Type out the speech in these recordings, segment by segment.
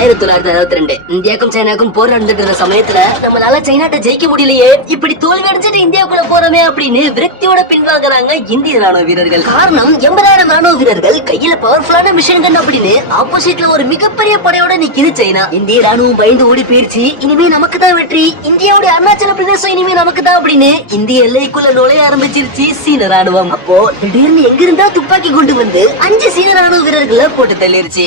ஆயிரத்தி தொள்ளாயிரத்தி அறுபத்தி ரெண்டு. இந்தியாவுக்கும் சைனாக்கும் போர் நடந்துட்டு இருந்த சமயத்துல நம்மளால சைனாட்ட ஜெயிக்க முடியலையே. இப்படி தோல்வி அடைஞ்சிட்டு இந்தியாக்குள்ள போறோமே அப்படின்னு விரக்தியோட பின்வாங்குறாங்க இந்திய ராணுவ வீரர்கள். காரணம் எண்பதாயிரம் ராணுவ வீரர்கள் கையில பவர்ஃபுல்லான மிஷின் கன் அப்படின்னு ஆப்போசிட்ல ஒரு மிகப்பெரிய படையோட நிக்குது சைனா. இந்திய ராணுவம் பயந்து ஓடி போயிருச்சு. இனிமே நமக்கு தான் வெற்றி. இந்தியாவுடைய அருணாச்சல பிரதேசம் இனிமே நமக்கு தான் அப்படின்னு இந்திய எல்லைக்குள்ள நுழைய ஆரம்பிச்சிருச்சு சீன ராணுவம். அப்போ திடீர்னு எங்க இருந்தா துப்பாக்கி கொண்டு வந்து அஞ்சு சீன ராணுவ வீரர்களை போட்டு தள்ளிருச்சு.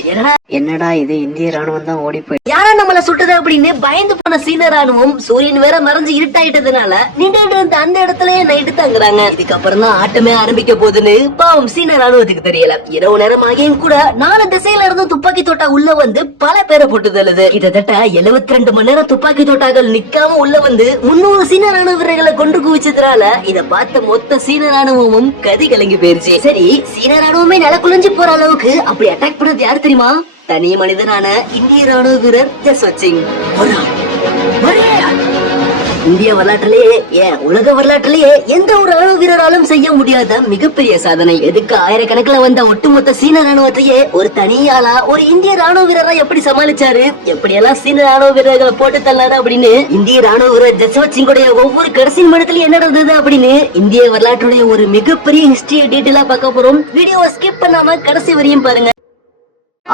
என்னடா இது? இந்திய ராணுவம் தான் ஓடி போய் யாரா நம்மள சுட்டது அப்படின்னு பயந்து போன சீன ராணுவம் சூரியன் வேற மறைஞ்சு இருட்டாயிட்டதுனால நின்றுட்டு இருந்த அந்த இடத்துலயே நைட்டு தங்குறாங்க. இதுக்கப்புறம் தான் ஆட்டமே ஆரம்பிக்க போகுதுன்னு பாவம் சீன ராணுவத்துக்கு தெரியல. இரவு நேரம் ஆகியும் கூட நாலு திசையில இருந்து துப்பாக்கி தோட்டா உள்ள வந்து பல பேரை போட்டு தள்ளுது. கிட்டத்தட்ட 72 ரெண்டு மணி நேரம் துப்பாக்கி தோட்டாக்கள் நிக்காம உள்ள வந்து முன்னூறு சீன ராணுவ வீரர்களை கொண்டு குவிச்சதுனால இத பார்த்த மொத்த சீன ராணுவமும் கதி கலங்கி போயிருச்சு. சரி சீன ராணுவமே நில குளிஞ்சு போற அளவுக்கு அப்படி அட்டாக் பண்ணது யாரு தெரியுமா? தனி மனிதனான இந்திய ராணுவ வீரர் ஜஸ்வத் சிங். இந்திய வரலாற்றிலேயே ஏன் உலக வரலாற்றிலேயே எந்த ஒரு ராணுவ வீரராலும் செய்ய முடியாத மிகப்பெரிய சாதனை. எதுக்கு ஆயிரக்கணக்கில் வந்த ஒட்டுமொத்த சீன ராணுவத்தையே ஒரு தனியாளா ஒரு இந்திய ராணுவ வீரரா எப்படி சமாளிச்சாரு? எப்படியெல்லாம் சீன ராணுவ வீரர்களை போட்டு தள்ளாரு அப்படின்னு இந்திய ராணுவ வீரர் ஜஸ்வத் சிங்குடைய ஒவ்வொரு கடைசி மனத்திலயும் என்ன நடந்தது அப்படின்னு இந்திய வரலாற்றுடைய ஒரு மிகப்பெரிய ஹிஸ்டரியை டீட்டெயிலா பார்க்க போறோம். வீடியோ ஸ்கிப் பண்ணாம கடைசி வரையும் பாருங்க.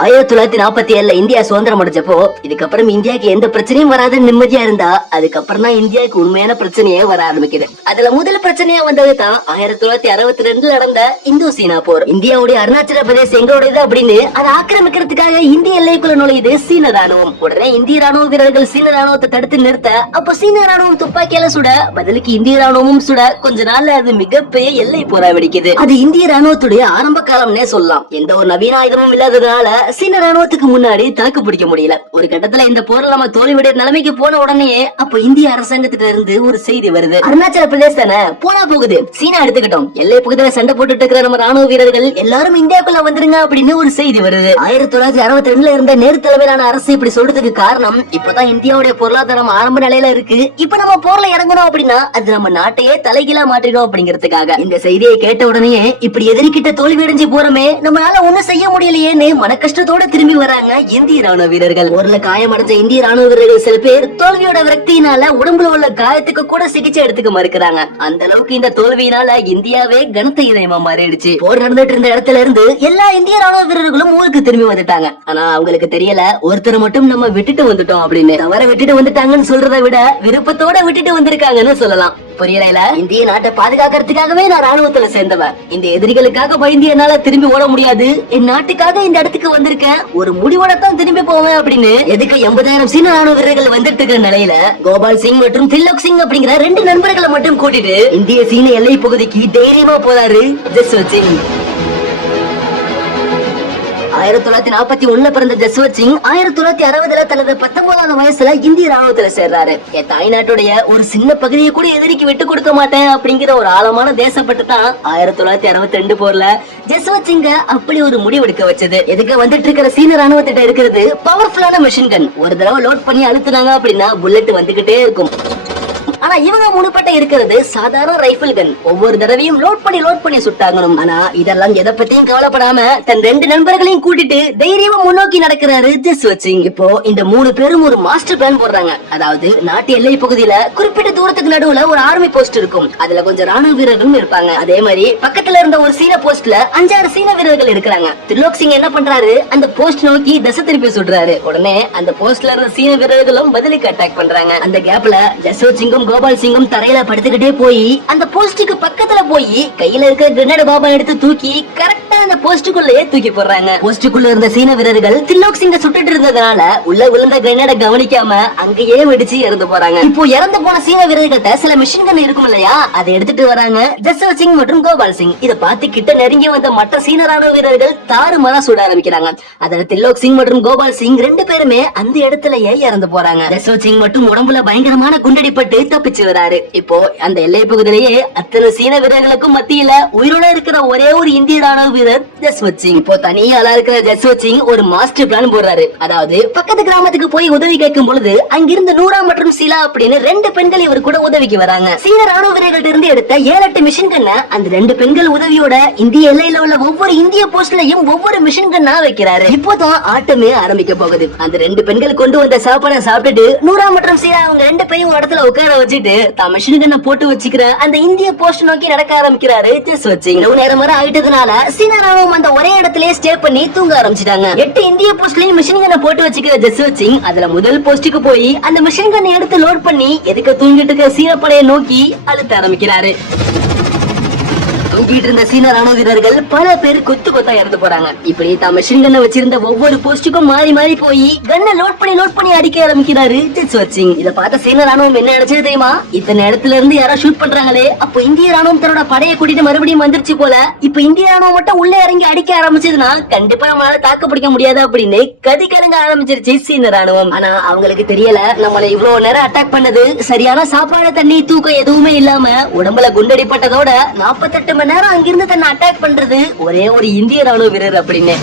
ஆயிரத்தி தொள்ளாயிரத்தி நாற்பத்தி ஏழுல இந்தியா சுதந்திரம் அடைஞ்சப்போ இதுக்கப்புறம் இந்தியாவுக்கு எந்த பிரச்சனையும் வராத நிம்மதியா இருந்தா அதுக்கப்புறம் தான் இந்தியாவுக்கு உண்மையான பிரச்சனையே வர ஆரம்பிக்குது. அதுல முதல் பிரச்சனையா வந்தது தான் ஆயிரத்தி தொள்ளாயிரத்தி அறுபத்தி ரெண்டுல நடந்த இந்து சீனா போர். இந்தியாவுடைய அருணாச்சல பிரதேசம் எங்களுடையது அப்படின்னு அதை ஆக்கிரமிக்கிறதுக்காக இந்திய எல்லைக்குள்ள நுழையுது சீன ராணுவம். உடனே இந்திய ராணுவ வீரர்கள் சீன ராணுவத்தை தடுத்து நிறுத்த அப்ப சீன ராணுவம் துப்பாக்கியால சுட பதிலுக்கு இந்திய ராணுவமும் சுட கொஞ்ச நாள்ல அது மிகப்பெரிய எல்லை போரா வெடிக்குது. அது இந்திய ராணுவத்துடைய ஆரம்ப காலம்னே சொல்லலாம். எந்த ஒரு நவீன ஆயுதமும் இல்லாததுனால சீன ராணுவத்துக்கு முன்னாடி தாக்கு பிடிக்க முடியல. ஒரு கட்டத்துல இந்த போர்ல நம்ம தோல்வியுடைய நிலைமைக்கு போன உடனே அப்ப இந்திய அரசாங்கத்திட்ட இருந்து ஒரு செய்தி வருது. அருணாச்சல பிரதேச தானே? போனா போகுது. சீனா எடுத்துக்கிட்டோம். எல்லை பகுதியில சண்டை போட்டுட்டு இருக்கிற நம்ம ராணுவ வீரர்கள் எல்லாரும் இந்தியாக்குள்ள வந்துருங்க அப்படின்னு ஒரு செய்தி வருது. ஆயிரத்தி தொள்ளாயிரத்தி அறுபத்தி ரெண்டுல இருந்த நேரு தலைமையிலான அரசு இப்படி சொல்றதுக்கு காரணம் இப்பதான் இந்தியாவுடைய பொருளாதாரம் ஆரம்ப நிலையில இருக்கு. இப்ப நம்ம போர்ல இறங்கணும் அப்படின்னா அது நம்ம நாட்டையே தலைகீழா மாற்றிடும் அப்படிங்கிறதுக்காக. இந்த செய்தியை கேட்ட உடனே இப்படி எதிர்கிட்ட தோல்வி அடைஞ்சு போறோமே நம்மளால ஒண்ணும் செய்ய முடியலையேன்னு மன கஷ்டத்தோட திரும்பி வராங்க இந்திய ராணுவ வீரர்கள். ஊர்ல காயமடைஞ்ச இந்திய ராணுவ வீரர்கள் சில பேர் தோல்வியோட விரக்தியினால உடம்புல உள்ள காயத்துக்கு கூட சிகிச்சை எடுத்துக்க மறுக்கிறாங்க. அந்த அளவுக்கு இந்த தோல்வியினால இந்தியாவே கனத்த இதயமா மாறிடுச்சு. போர் நடந்துட்டு இருந்த இடத்துல இருந்து எல்லா இந்திய ராணுவ வீரர்களும் ஊருக்கு திரும்பி வந்துட்டாங்க. ஆனா அவங்களுக்கு தெரியல ஒருத்தர் மட்டும் நம்ம விட்டுட்டு வந்துட்டோம் அப்படின்னு. தவற விட்டுட்டு வந்துட்டாங்கன்னு சொல்றதை விட விருப்பத்தோட விட்டுட்டு வந்திருக்காங்கன்னு சொல்லலாம். புரியல இந்திய நாட்டை பாதுகாக்கிறதுக்காகவே நான் ராணுவத்துல சேர்ந்தவன் இந்த எதிரிகளுக்காக பயந்து என்னால திரும்பி ஓட முடியாது. என் நாட்டுக்காக இந்த இடத்துக்கு வந்திருக்கேன். ஒரு முடிவோட தான் திரும்பி போவேன் அப்படின்னு எதுக்கு எண்பதாயிரம் சீன ராணுவ வீரர்கள் வந்துட்டு இருக்கிற நிலையில கோபால் சிங் மற்றும் தில்லோக் சிங் அப்படிங்கிற ரெண்டு நண்பர்களை மட்டும் கூட்டிட்டு இந்திய சீன எல்லை பகுதிக்கு தைரியமா போறாரு ஜஸ்வந்த் சிங். ஆயிரத்தி தொள்ளாயிரத்தி நாற்பத்தி ஒண்ணுல பிறந்த ஜஸ்வந்த் சிங் ஆயிரத்தி தொள்ளாயிரத்தி அறுபதுல தனது பத்தொன்பதாவது வயசுல இந்திய ராணுவத்துல சேர்றாரு. என் தாய்நாட்டுடைய ஒரு சின்ன பகுதியை கூட எதிரிக்கு விட்டு கொடுக்க மாட்டேன் அப்படிங்கிற ஒரு ஆழமான தேசப்பட்டு தான் ஆயிரத்தி தொள்ளாயிரத்தி அறுபத்தி ரெண்டு போர்ல ஜஸ்வந்த் சிங்க அப்படி ஒரு முடிவெடுக்க வச்சது. எதுக்கு வந்துட்டு இருக்கிற சீன ராணுவத்திட்ட இருக்கிறது? பவர்ஃபுல்லான மிஷின் கன் ஒரு தடவை லோட் பண்ணி அழுத்துனாங்க அப்படின்னா புல்லட் வந்துகிட்டே இருக்கும். ஆனா இவங்க முழுப்பட்ட இருக்கிறது சாதாரண ரைபிள் கன் ஒவ்வொரு தடவையும் லோட் பண்ணி லோட் பண்ணி சுட்டாங்கணும் ஆனா இதெல்லாம் எதை பத்தியும் கவலைப்படாம தன் ரெண்டு நண்பர்களையும் கூட்டிட்டு தைரியமா முன்னோக்கி நடக்கிறாரு ஜஸ்வந்த் வச்சிங் இப்போ இந்த மூணு பேரும் ஒரு மாஸ்டர் பிளான் போடுறாங்க. அதாவது நாட்டு எல்லை பகுதியில குறிப்பிட்ட தூரத்துக்கு நடுவுல ஒரு ஆர்மி போஸ்ட் இருக்கும். அதுல கொஞ்சம் ராணுவ வீரர்களும் இருப்பாங்க. அதே மாதிரி பக்கத்துல இருந்த ஒரு சீன போஸ்ட்ல அஞ்சாறு சீன வீரர்கள் இருக்கிறாங்க. திரிலோக் சிங் என்ன பண்றாரு? அந்த போஸ்ட் நோக்கி தசை திருப்பி சுடுறாரு. உடனே அந்த போஸ்ட்ல இருந்த சீன வீரர்களும் பதிலுக்கு அட்டாக் பண்றாங்க. அந்த கேப்ல ஜசோ சிங்கும் கோபால் சிங்கும் தரையில படுத்துக்கிட்டே போய் அந்த போஸ்டுக்கு பக்கத்துல போய் கையில இருக்க கிரனேட் பாபா எடுத்து தூக்கி கரெக்டா அந்த போஸ்டுக்குள்ளேயே தூக்கி போடுறாங்க. போஸ்டுக்குள்ள இருந்த சீன வீரர்கள் தில்லோக் சிங்க சுட்டுட்டு இருந்ததுனால உள்ள விழுந்த கிரனேட கவனிக்காம அங்கேயே வெடிச்சு இறந்து போறாங்க. இப்போ இறந்து போன சீன வீரர்கள்ட்ட சில மிஷின் கன் இருக்கும் இல்லையா? அதை எடுத்துட்டு வராங்க. ஜஸ்வந்த் சிங் மற்றும் கோபால் சிங். இத பார்த்து கிட்ட நெருங்கி வந்த மற்ற சீன ராணுவ வீரர்கள் தாறுமாறா சுட ஆரம்பிக்கிறாங்க. அதுல தில்லோக் சிங் மற்றும் கோபால் சிங் ரெண்டு பேருமே அந்த இடத்துலயே இறந்து போறாங்க. ஜஸ்வந்த் சிங் மட்டும் உடம்புல பயங்கரமான குண்டடிப்பட்டு தப்பிச்சு வராரு இப்போ அந்த எல்லை பகுதியிலேயே அத்தனை சீன வீரர்களுக்கும் மத்தியில உயிரோட இருக்கிற ஒரே ஒரு இந்திய ராணுவ வீரர் ஜஸ்வத் சிங். இப்போ தனியாளா இருக்கிற ஜஸ்வத் சிங் ஒரு மாஸ்டர் பிளான் போடுறாரு. அதாவது பக்கத்து கிராமத்துக்கு போய் உதவி கேட்கும் பொழுது அங்கிருந்து நூறா மற்றும் சிலா அப்படின்னு ரெண்டு பெண்கள் இவர் கூட உதவிக்கு வராங்க. சீன ராணுவ வீரர்கள்ட்ட இருந்து எடுத்த ஏழு எட்டு மிஷின் கண்ண அந்த ரெண்டு பெண்கள் உதவியோட இந்திய எல்லையில உள்ள ஒவ்வொரு இந்திய போஸ்ட்லயும் ஒவ்வொரு மிஷின் கண்ணா வைக்கிறாரு. இப்போதான் ஆட்டமே ஆரம்பிக்க போகுது. அந்த ரெண்டு பெண்கள் கொண்டு வந்த சாப்பாடை சாப்பிட்டுட்டு நூறா மற்றும் சீரா அவங்க ரெண்டு பேரும் ஒரு இடத்துல உட்கார அஜித் தான் மிஷின் போட்டு வச்சுக்கிற அந்த இந்திய போஸ்ட் நோக்கி நடக்க ஆரம்பிக்கிறாரு. ஜஸ் வச்சிங் இரவு நேரம் வர ஆயிட்டதுனால சீனாராவும் அந்த ஒரே இடத்துல ஸ்டே பண்ணி தூங்க ஆரம்பிச்சிட்டாங்க. எட்டு இந்திய போஸ்ட்லயும் மிஷின் கண்ணை போட்டு வச்சுக்கிற ஜெஸ் வச்சிங் அதுல முதல் போஸ்டுக்கு போய் அந்த மிஷின் கண்ணை எடுத்து லோட் பண்ணி எதுக்கு தூங்கிட்டு இருக்க சீனப்படையை நோக்கி அழுத்த ஆரம்பிக்கிறாரு. தூங்கிட்டு இருந்த சீன ராணுவ வீரர்கள் பல பேர் கொத்து கொத்தா இறந்து போறாங்க. இப்படி தான் மெஷின் கண்ணை வச்சிருந்த ஒவ்வொரு போஸ்டுக்கும் மாறி மாறி போய் கண்ணை லோட் பண்ணி லோட் பண்ணி அடிக்க ஆரம்பிக்கிறாரு ஜஸ்வத் சிங் இத பார்த்த சீன ராணுவம் என்ன நினைச்சது தெரியுமா? இத்தனை இடத்துல இருந்து யாரோ ஷூட் பண்றாங்களே. அப்போ இந்திய ராணுவம் தன்னோட படையை கூட்டிட்டு மறுபடியும் வந்துருச்சு போல. இப்ப இந்திய ராணுவம் மட்டும் உள்ள இறங்கி அடிக்க ஆரம்பிச்சதுன்னா கண்டிப்பா நம்மளால தாக்கு பிடிக்க முடியாது அப்படின்னு கதி கலங்க ஆரம்பிச்சிருச்சு சீன ராணுவம். ஆனா அவங்களுக்கு தெரியல நம்மள இவ்வளவு நேரம் அட்டாக் பண்ணது சரியான சாப்பாடு தண்ணி தூக்கம் எதுவுமே இல்லாம உடம்புல குண்டடிப்பட்டதோட நாற்பத்தெட்டு மணி நேரம் அங்கிருந்து தன்னை அட்டாக் பண்றது ஒரே ஒரு இந்திய ராணுவ வீரர் அப்படின்னு.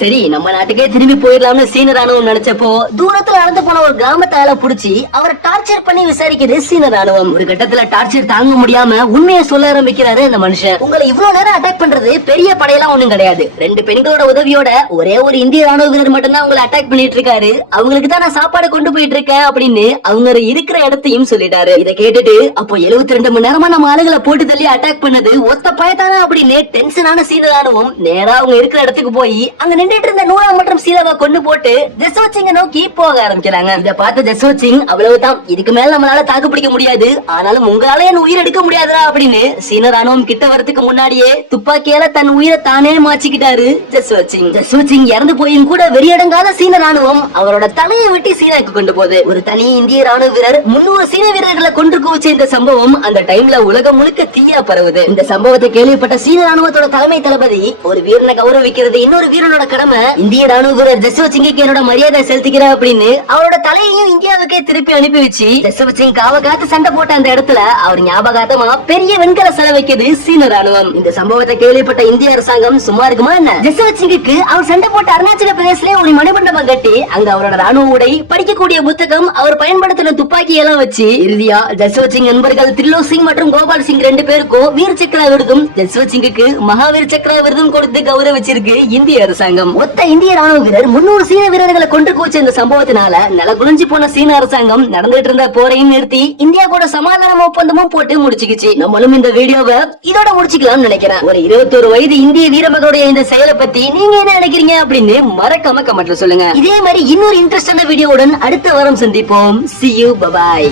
சரி நம்ம நாட்டுக்கே திரும்பி போயிடலாம்னு சீன ராணுவம் நினைச்சப்போ தூரத்துல நடந்து போன ஒரு கிராமத்தால புடிச்சு அவரை டார்ச்சர் பண்ணி விசாரிக்கிறது சீன ராணுவம். ஒரு கட்டத்துல டார்ச்சர் தாங்க முடியாம உண்மையை சொல்ல ஆரம்பிக்கிறாரு அந்த மனுஷன். உங்களை இவ்வளவு நேரம் அட்டாக் பண்றது பெரிய படையெல்லாம் ஒண்ணும் கிடையாது. ரெண்டு பெண்களோட உதவியோட ஒரே ஒரு இந்திய ராணுவ வீரர் மட்டும்தான் உங்களை அட்டாக் பண்ணிட்டு இருக்காரு. அவங்களுக்கு தான் நான் சாப்பாடு கொண்டு போயிட்டு இருக்கேன் அப்படின்னு அவங்க இருக்கிற இடத்தையும் சொல்லிட்டாரு. இதை கேட்டுட்டு அப்போ 72 ரெண்டு மணி நேரமா நம்ம ஆளுகளை போட்டு தள்ளி அட்டாக் பண்ணது ஒத்த பயத்தானா அப்படின்னு டென்ஷனான சீன ராணுவம் நேரா அவங்க இருக்கிற இடத்துக்கு போய் அங்க நின்றுட்டு இருந்த நூலா மற்றும் சீலாவை கொண்டு போட்டு ஜெசோச்சிங்க நோக்கி போக ஆரம்பிக்கிறாங்க. இதை பார்த்த ஜெசோச்சிங் சிங் அவ்வளவுதான். இதுக்கு மேல நம்மளால தாக்கு பிடிக்க முடியாது. ஆனாலும் உங்களால என் உயிர் எடுக்க முடியாதுடா அப்படின்னு சீன ராணுவம் கிட்ட வரதுக்கு முன்னாடியே துப்பாக்கியால தன் உயிரை தானே மாச்சிக்கிட்டாரு ஜெசோச்சிங் சிங். இறந்து போயும் கூட வெறியடங்காத சீன ராணுவம் அவரோட தலையை வெட்டி சீனாக்கு கொண்டு போகுது. ஒரு தனி இந்திய ராணுவ வீரர் முன்னூறு சீன வீரர்களை கொண்டு குவிச்ச இந்த சம்பவம் அந்த டைம்ல உலகம் முழுக்க தீயா பரவுது. இந்த சம்பவத்தை கேள்விப்பட்ட சீன ராணுவத்தோட தலைமை தளபதி ஒரு வீரனை கௌரவிக்கிறது இன்னொரு வீரனோட கடமை இந்திய ராணுவ வீரர் சிங்குக்கு என்னோட மரியாதை செலுத்திக்கிறா அப்படின்னு அவரோட தலையையும் இந்தியாவுக்கே திருப்பி அனுப்பி வச்சு ஜெசவ சிங் காவகாத்து சண்டை போட்ட அந்த இடத்துல அவர் ஞாபகார்த்தமா பெரிய வெண்கல சிலை சீன ராணுவம். இந்த சம்பவத்தை கேள்விப்பட்ட இந்திய அரசாங்கம் சும்மா இருக்குமா என்ன? ஜெசவ சிங்குக்கு அவர் சண்டை போட்ட அருணாச்சல பிரதேசல ஒரு மணிமண்டபம் கட்டி அங்க அவரோட ராணுவ உடை படிக்கக்கூடிய புத்தகம் அவர் பயன்படுத்தின துப்பாக்கி எல்லாம் வச்சு இறுதியா ஜஸ்வத் சிங் நண்பர்கள் திரிலோக் சிங் மற்றும் கோபால் சிங் ரெண்டு பேருக்கும் வீர் சக்கர விருதும் ஜஸ்வத் சிங்குக்கு மகாவீர் சக்கர விருதும் கொடுத்து கௌரவிச்சிருக்கு இந்திய அரசாங்கம். மொத்த இந்திய ராணுவ வீரர் முன்னூறு சீன வீரர்களை கொண்டு கூச்ச இந்த சம்பவத்தினால நில குளிஞ்சு போன சீன அரசாங்கம் நடந்துட்டு இருந்த போரையும் நிறுத்தி இந்தியா கூட சமாதான ஒப்பந்தமும் போட்டு முடிச்சுக்கிச்சு. நம்மளும் இந்த வீடியோவை இதோட முடிச்சுக்கலாம்னு நினைக்கிறேன். ஒரு இருபத்தோரு வயது இந்திய வீரமகளுடைய இந்த செயலை பத்தி நீங்க என்ன நினைக்கிறீங்க அப்படின்னு மறக்காம கமெண்ட்ல சொல்லுங்க. இதே மாதிரி இன்னொரு இன்ட்ரெஸ்டான வீடியோவுடன் அடுத்த வாரம் சந்திப்போம். C you bye bye